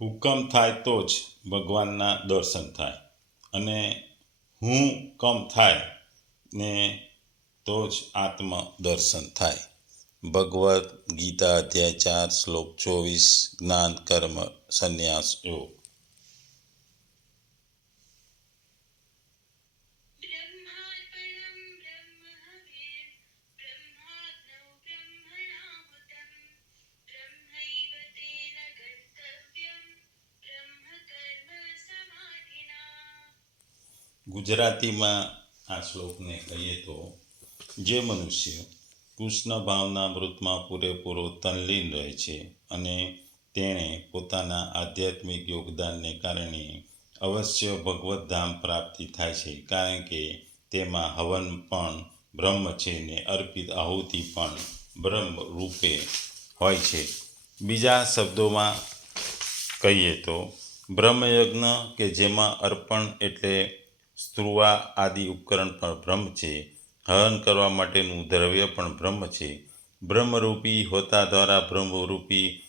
હુકમ થાય તો જ ભગવાનના દર્શન થાય. અને હું કમ થાય ને તો જ આત્મ દર્શન થાય. ભગવદ્ ગીતા અધ્યાય ચાર, શ્લોક ચોવીસ, જ્ઞાન, કર્મ, સંન્યાસ, યોગ. ગુજરાતીમાં આ શ્લોકને કહીએ તો, જે મનુષ્ય કૃષ્ણ ભાવના મૃતમાં પૂરેપૂરો તલ્લીન રહે છે અને તેણે પોતાના આધ્યાત્મિક યોગદાનને કારણે અવશ્ય ભગવત ધામ પ્રાપ્તિ થાય છે, કારણ કે તેમાં હવન પણ બ્રહ્મ છે ને અર્પિત આહુતિ પણ બ્રહ્મ રૂપે હોય છે. બીજા શબ્દોમાં કહીએ તો, બ્રહ્મયજ્ઞ કે જેમાં અર્પણ એટલે સ્ત્રુવા આદિ ઉપકરણ પણ બ્રહ્મ છે. હવન કરવા માટેનું દ્રવ્ય પણ બ્રહ્મ છે. બ્રહ્મરૂપી હોતા દ્વારા બ્રહ્મરૂપી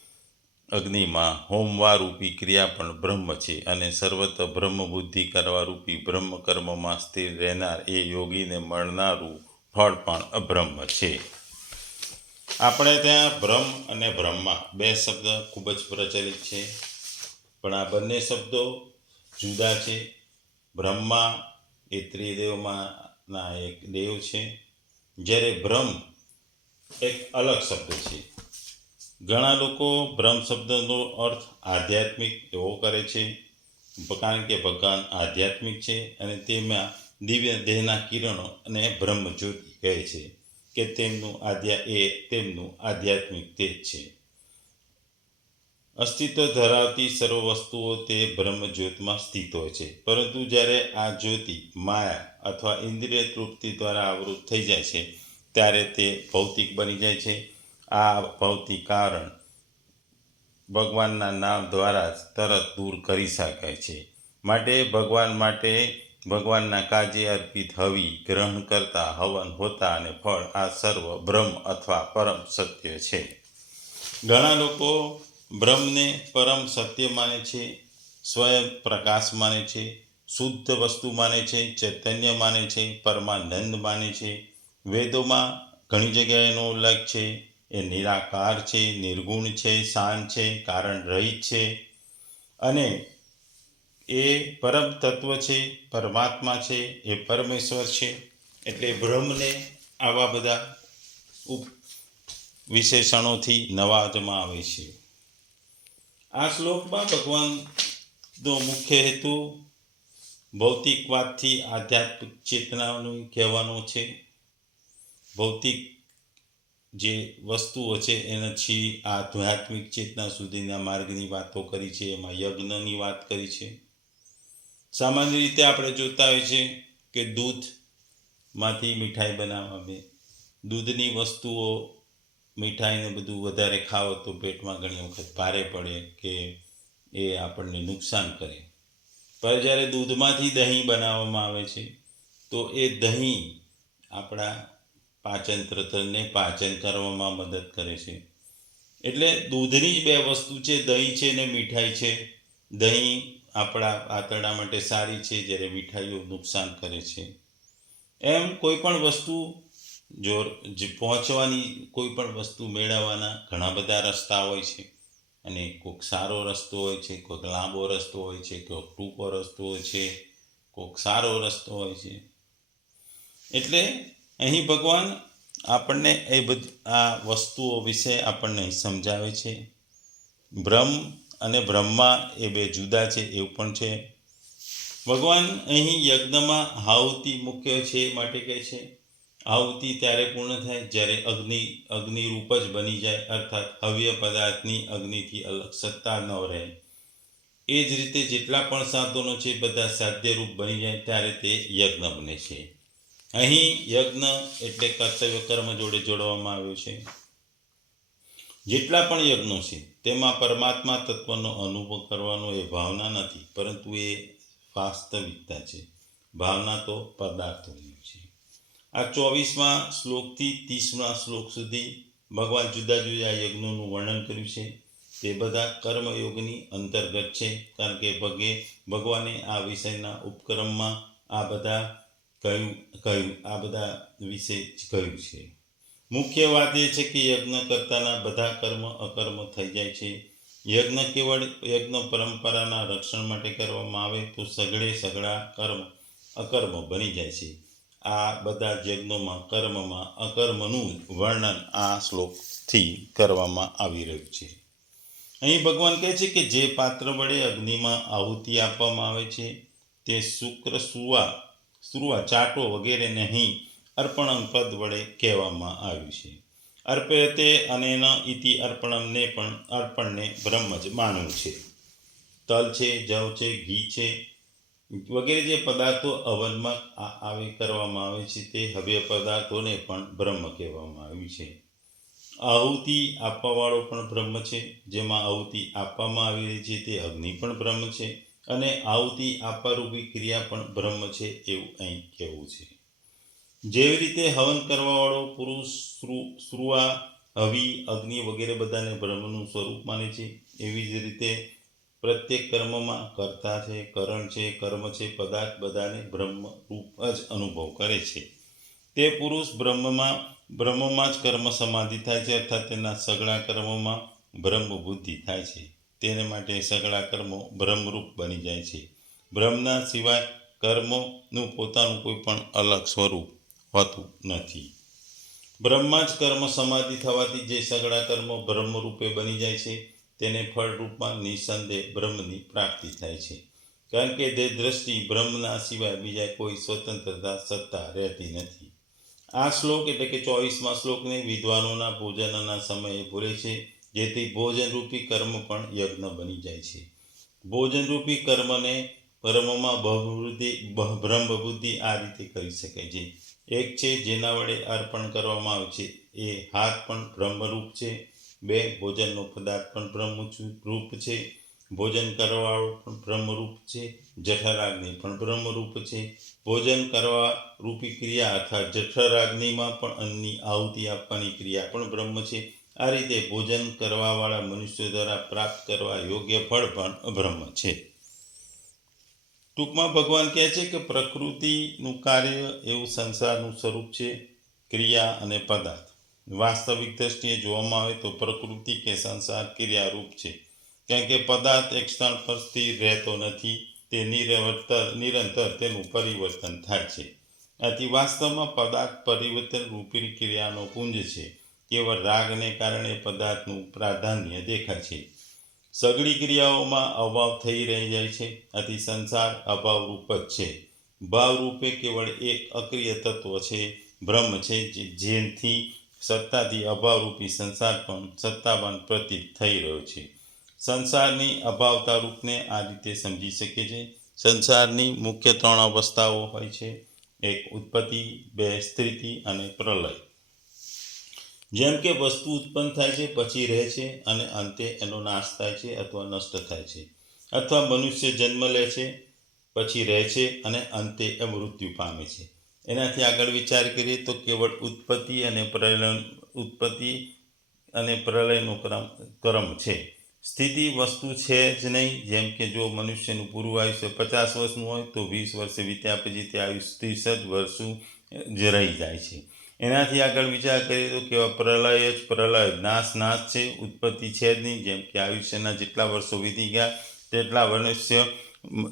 અગ્નિમાં હોમવા રૂપી ક્રિયા પણ બ્રહ્મ છે અને સર્વત્ર બ્રહ્મબુદ્ધિ કરવારૂપી કરવા રૂપી બ્રહ્મ કર્મમાં સ્થિર રહેનાર એ યોગીને મળનારું ફળ પણ અબ્રહ્મ છે. આપણે ત્યાં બ્રહ્મ અને બ્રહ્મા બે શબ્દ ખૂબ જ પ્રચલિત છે. પણ આ બંને શબ્દો જુદા છે. બ્રહ્મા એ ત્રિદેવમાંના એક દેવ છે, જ્યારે બ્રહ્મ એક અલગ શબ્દ છે. ઘણા લોકો બ્રહ્મ શબ્દનો અર્થ આધ્યાત્મિક એવો કરે છે, કારણ કે ભગવાન આધ્યાત્મિક છે અને તેમાં દિવ્ય દેહના કિરણો અને બ્રહ્મ જ્યોતિ કહે છે કે તેમનું આધ્યા, એ તેમનું આધ્યાત્મિક તેજ છે. અસ્તિત્વ ધરાવતી સર્વ વસ્તુઓ તે બ્રહ્મ જ્યોતમાં સ્થિત હોય છે. પરંતુ જ્યારે આ જ્યોતિ માયા અથવા ઇન્દ્રિય તૃપ્તિ દ્વારા આવૃત થઈ જાય છે, ત્યારે તે ભૌતિક બની જાય છે. આ ભૌતિક કારણ ભગવાનના નામ દ્વારા જ તરત દૂર કરી શકાય છે. માટે ભગવાન માટે ભગવાનના કાજે અર્પિત હવિ ગ્રહણ કરતા હવન હોતા અને ફળ આ સર્વ બ્રહ્મ અથવા પરમ સત્ય છે. ઘણા લોકો બ્રહ્મને પરમ સત્ય માને છે, સ્વયં પ્રકાશ માને છે, શુદ્ધ વસ્તુ માને છે, ચૈતન્ય માને છે, પરમાનંદ માને છે. વેદોમાં ઘણી જગ્યાએ એનો ઉલ્લેખ છે, એ નિરાકાર છે, નિર્ગુણ છે, શાંત છે, કારણ રહિત છે. અને એ પરમ તત્વ છે, પરમાત્મા છે, એ પરમેશ્વર છે. એટલે બ્રહ્મને આવા બધા ઉપ વિશેષણોથી નવાજમાં આવે છે. આ શ્લોકમાં ભગવાનનો મુખ્ય હેતુ ભૌતિકવાદથી આધ્યાત્મિક ચેતનાનું કહેવાનો છે. ભૌતિક જે વસ્તુઓ છે એનાથી આધ્યાત્મિક ચેતના સુધીના માર્ગની વાતો કરી છે, એમાં યજ્ઞની વાત કરી છે. સામાન્ય રીતે આપણે જોતા હોય છે કે દૂધમાંથી મીઠાઈ બનાવવા દૂધની વસ્તુઓ મીઠાઈને બધું વધારે ખાઓ તો પેટમાં ઘણી વખત ભારે પડે કે એ આપણને નુકસાન કરે. પણ જ્યારે દૂધમાંથી દહીં બનાવવામાં આવે છે, તો એ દહીં આપણા પાચન તંત્રને પાચન કરવામાં મદદ કરે છે. એટલે દૂધની જ બે વસ્તુ છે, દહીં છે ને મીઠાઈ છે. દહીં આપણા આંતરડા માટે સારી છે, જ્યારે મીઠાઈઓ નુકસાન કરે છે. એમ કોઈ પણ વસ્તુ જો પહોંચવાની કોઈ પણ વસ્તુ મેળવવાના ઘણા બધા રસ્તા હોય છે. અને કોઈક સારો રસ્તો હોય છે કોઈક લાંબો રસ્તો હોય છે કોઈક ટૂંકો રસ્તો હોય છે કોઈક સારો રસ્તો હોય છે. એટલે અહીં ભગવાન આપણને એ બધી, આ વસ્તુઓ વિશે આપણને સમજાવે છે. બ્રહ્મ અને બ્રહ્મા એ બે જુદા છે, એવું પણ છે. ભગવાન અહીં યજ્ઞમાં હાવતી મુખ્ય છે માટે કહે છે. આહુતિ ત્યારે પૂર્ણ થાય જ્યારે અગ્નિ, અગ્નિરૂપ જ બની જાય, અર્થાત હવ્ય પદાર્થની અગ્નિથી અલગ સત્તા ન રહે. એ જ રીતે જેટલા પણ સાધનો છે, બધા સાધ્યરૂપ બની જાય ત્યારે તે યજ્ઞ બને છે. અહીં યજ્ઞ એટલે કર્તવ્ય કર્મ જોડે જોડવામાં આવ્યું છે. જેટલા પણ યજ્ઞો છે, તેમાં પરમાત્મા તત્વનો અનુભવ કરવાનો એ ભાવના નથી, પરંતુ એ વાસ્તવિકતા છે. ભાવના તો પદાર્થોની છે. આ ચોવીસમાં શ્લોકથી ત્રીસમાં શ્લોક સુધી ભગવાન જુદા જુદા યજ્ઞોનું વર્ણન કર્યું છે. તે બધા કર્મયોગની અંતર્ગત છે, કારણ કે ભગે, ભગવાને આ વિષયના ઉપક્રમમાં આ બધા કહ્યું કહ્યું, આ બધા વિશે જ કહ્યું છે. મુખ્ય વાત એ છે કે યજ્ઞ કરતાના બધા કર્મ અકર્મ થઈ જાય છે. યજ્ઞ કેવળ યજ્ઞ પરંપરાના રક્ષણ માટે કરવામાં આવે તો સગળે સગળા કર્મ અકર્મ બની જાય છે. આ બધા યજ્ઞોમાં કર્મમાં, અકર્મનું વર્ણન આ શ્લોકથી કરવામાં આવી રહ્યું છે. અહીં ભગવાન કહે છે કે જે પાત્ર વડે અગ્નિમાં આહુતિ આપવામાં આવે છે, તે શુક્ર સુવા સુવા ચાટો વગેરે નહીં, અર્પણમ પદ વડે કહેવામાં આવ્યું છે. અર્પયતે અને ન ઇતિ અર્પણમને પણ અર્પણને બ્રહ્મ જ માનવું છે. તલ છે, જવ છે, ઘી છે વગેરે જે પદાર્થો હવનમાં આવી કરવામાં આવે છે તે હવ્ય પદાર્થોને પણ બ્રહ્મ કહેવામાં આવ્યું છે. આહુતિ આપવાવાળો પણ બ્રહ્મ છે. જેમાં આહુતિ આપવામાં આવી રહી છે તે અગ્નિ પણ બ્રહ્મ છે અને આહુતિ આપવારૂપી ક્રિયા પણ બ્રહ્મ છે એવું અહીં કહેવું છે. જેવી રીતે હવન કરવાવાળો પુરુષ શ્રુઆ હવિ, અગ્નિ વગેરે બધાને બ્રહ્મનું સ્વરૂપ માને છે. એવી જ રીતે પ્રત્યેક કર્મમાં કર્તા છે, કરણ છે, કર્મ છે, પદાર્થ બધાને બ્રહ્મ રૂપ જ અનુભવ કરે છે. તે પુરુષ બ્રહ્મમાં બ્રહ્મમાં જ કર્મ સમાધિ થાય છે અર્થાત તેના સગળા કર્મોમાં બ્રહ્મ બુદ્ધિ થાય છે. તેને માટે સગળા કર્મો બ્રહ્મરૂપ બની જાય છે. બ્રહ્મના સિવાય કર્મોનું પોતાનું કોઈ પણ અલગ સ્વરૂપ હોતું નથી. બ્રહ્મા જ કર્મ સમાધિ થવાથી જે સગળા કર્મો બ્રહ્મરૂપે બની જાય છે તેને ફળરૂપમાં નિસંદેહ બ્રહ્મની પ્રાપ્તિ થાય છે. કારણ કે તે દ્રષ્ટિ બ્રહ્મના સિવાય બીજા કોઈ સ્વતંત્રતા સત્તા રહેતી નથી. આ શ્લોક એટલે કે ચોવીસમાં શ્લોકને વિદ્વાનોના ભોજનના સમયે ભૂલે છે, જેથી ભોજનરૂપી કર્મ પણ યજ્ઞ બની જાય છે. ભોજનરૂપી કર્મને કર્મમાં બહુવૃદ્ધિ બ્રહ્મબુદ્ધિ આ રીતે કરી શકાય છે. એક છે, જેના વડે અર્પણ કરવામાં આવે છે. એ હાથ પણ બ્રહ્મરૂપ છે. બે, ભોજનનો પદાર્થ પણ બ્રહ્મ રૂપ છે. ભોજન કરવાવાળો પણ બ્રહ્મરૂપ છે. જઠરાગ્નિ પણ બ્રહ્મરૂપ છે. ભોજન કરવા રૂપી ક્રિયા અર્થાત જઠરાગ્નિમાં પણ અન્નની આહુતિ આપવાની ક્રિયા પણ બ્રહ્મ છે. આ રીતે ભોજન કરવાવાળા મનુષ્યો દ્વારા પ્રાપ્ત કરવા યોગ્ય ફળ પણ બ્રહ્મ છે. ટૂંકમાં ભગવાન કહે છે કે પ્રકૃતિનું કાર્ય એવું સંસારનું સ્વરૂપ છે. ક્રિયા અને પદાર્થ. વાસ્તવિક દ્રષ્ટિએ જોવામાં આવે તો પ્રકૃતિ કે સંસાર ક્રિયારૂપ છે. કારણ કે પદાર્થ એક સ્થળ પર સ્થિર રહેતો નથી, તે નિરવર્તર નિરંતર તેનું પરિવર્તન થાય છે. આથી વાસ્તવમાં પદાર્થ પરિવર્તન રૂપી ક્રિયાનો પુંજ છે. કેવળ રાગને કારણે પદાર્થનું પ્રાધાન્ય દેખાય છે. સગળી ક્રિયાઓમાં અભાવ થઈ રહી જાય છે. આથી સંસાર અભાવરૂપ જ છે. ભાવરૂપે કેવળ એક અક્રિય તત્વ છે, બ્રહ્મ છે જેથી સત્તાથી અભાવરૂપી સંસાર પણ સત્તાવાન પ્રતીત થઈ રહ્યો છે. સંસારની અભાવતા રૂપને આ રીતે સમજી શકે છે. સંસારની મુખ્ય ત્રણ અવસ્થાઓ હોય છે. એક ઉત્પત્તિ, બે સ્થિતિ અને પ્રલય. જેમ કે વસ્તુ ઉત્પન્ન થાય છે, પછી રહે છે અને અંતે એનો નાશ થાય છે અથવા નષ્ટ થાય છે. અથવા મનુષ્ય જન્મ લે છે, પછી રહે છે અને અંતે એ મૃત્યુ પામે છે. એનાથી આગળ વિચાર કરીએ તો કેવળ ઉત્પત્તિ અને પ્રલય, ઉત્પત્તિ અને પ્રલયનો ક્રમ ક્રમ છે. સ્થિતિ વસ્તુ છે જ નહીં, જેમ કે જો મનુષ્યનું પૂરું આયુષ્ય પચાસ વર્ષનું હોય, તો વીસ વર્ષે વીત્યા પછી તે આયુષ ત્રીસ જ વર્ષું જ રહી જાય છે. એનાથી આગળ વિચાર કરીએ તો કેવા પ્રલય જ પ્રલય, નાશ નાશ છે, ઉત્પત્તિ છે જ નહીં, જેમ કે આયુષ્યના જેટલા વર્ષો વીતી ગયા, તેટલા મનુષ્ય,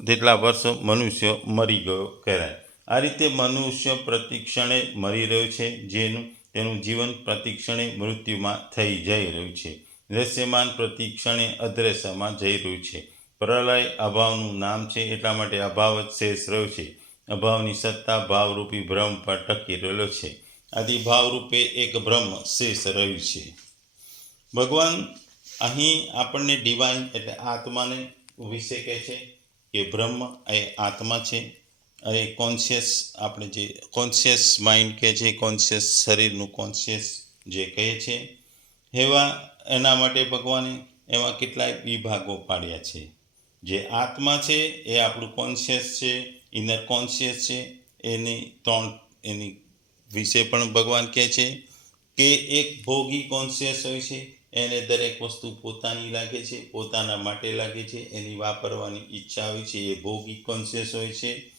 તેટલા વર્ષો મનુષ્ય મરી ગયો, કહેવાય. આ રીતે મનુષ્ય પ્રતિક્ષણે મરી રહ્યો છે, જેનું, તેનું જીવન પ્રતિક્ષણે મૃત્યુમાં થઈ જઈ રહ્યું છે. દૃશ્યમાન પ્રતિક્ષણે અદ્રશ્યમાં જઈ રહ્યું છે. પ્રલય અભાવનું નામ છે, એટલા માટે અભાવ જ શેષ રહ્યો છે. અભાવની સત્તા ભાવરૂપી ભ્રમ પર ટકી રહેલો છે. આથી ભાવરૂપે એક બ્રહ્મ શેષ રહ્યું છે. ભગવાન અહીં આપણને ડિવાઇન એટલે આત્માને વિશે કહે છે કે બ્રહ્મ એ આત્મા છે. એ કોન્શિયસ આપણે જે કોન્શિયસ માઇન્ડ કહે છે કોન્શિયસ શરીરનું કોન્શિયસ જે કહે છે, એવા એના માટે ભગવાને એમાં કેટલાય વિભાગો પાડ્યા છે. જે આત્મા છે, એ આપણું કોન્શિયસ છે ઇનર કોન્શિયસ છે, એની ત્રણ એની વિશે પણ ભગવાન કહે છે કે એક ભોગી કોન્શિયસ હોય છે, એને દરેક વસ્તુ પોતાની લાગે છે, પોતાના માટે લાગે છે, એની વાપરવાની ઈચ્છા હોય છે, એ ભોગી કોન્શિયસ હોય છે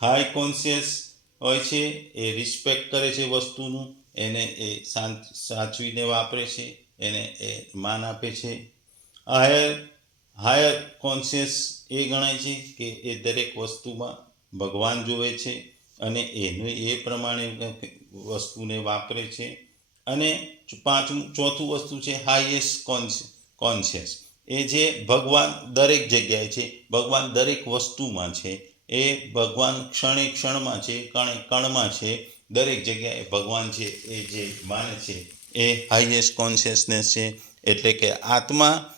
હાઈ કોન્શિયસ હોય છે, એ રિસ્પેક્ટ કરે છે વસ્તુનું, એને એ સાચવીને વાપરે છે, એને એ માન આપે છે. હાયર હાયર કોન્શિયસ એ ગણાય છે કે એ દરેક વસ્તુમાં ભગવાન જોવે છે અને એને એ પ્રમાણે વસ્તુને વાપરે છે. અને પાંચમું, ચોથું વસ્તુ છે હાઈએસ્ટ કોન્શિયસ એ જે ભગવાન દરેક જગ્યાએ છે, ભગવાન દરેક વસ્તુમાં છે એ ભગવાન ક્ષણે ક્ષણમાં છે, કણે કણમાં છે. દરેક જગ્યાએ ભગવાન છે, એ જે માને છે, એ હાઈએસ્ટ કોન્શિયસનેસ છે. એટલે કે આત્મા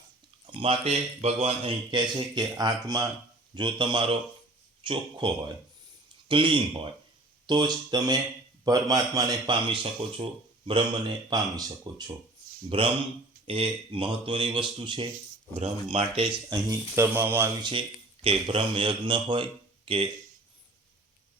માટે ભગવાન અહીં કહે છે કે આત્મા જો તમારો ચોખ્ખો હોય ક્લીન હોય, તો જ તમે પરમાત્માને પામી શકો છો, બ્રહ્મને પામી શકો છો. બ્રહ્મ એ મહત્ત્વની વસ્તુ છે. બ્રહ્મ માટે જ અહીં કરવામાં આવ્યું છે કે બ્રહ્મ યજ્ઞ હોય કે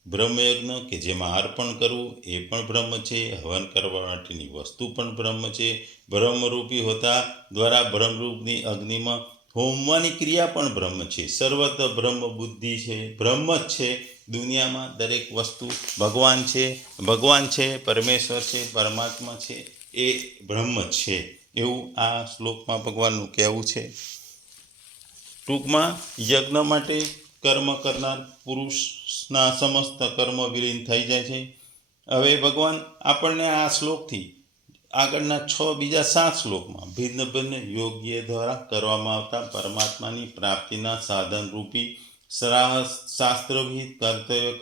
બ્રહ્મયજ્ઞ કે જેમાં અર્પણ કરવું એ પણ બ્રહ્મ છે, હવન કરવા માટેની વસ્તુ પણ બ્રહ્મ છે. બ્રહ્મરૂપી હોતા દ્વારા બ્રહ્મરૂપની અગ્નિમાં હોમવાની ક્રિયા પણ બ્રહ્મ છે. સર્વત્ર બ્રહ્મ બુદ્ધિ છે, બ્રહ્મ જ છે. દુનિયામાં દરેક વસ્તુ ભગવાન છે ભગવાન છે, પરમેશ્વર છે, પરમાત્મા છે, એ બ્રહ્મ છે. એવું આ શ્લોકમાં ભગવાનનું કહેવું છે. ટૂંકમાં યજ્ઞ માટે કર્મ કરનાર પુરુષના સમસ્ત કર્મ વિલીન થઈ જાય છે. હવે ભગવાન આપણને આ શ્લોકથી આગળના છ બીજા સાત શ્લોકમાં ભિન્ન ભિન્ન યોગ્ય દ્વારા કરવામાં આવતા પરમાત્માની પ્રાપ્તિના સાધન રૂપી સરાહ શાસ્ત્રવિહિત કર્તવ્ય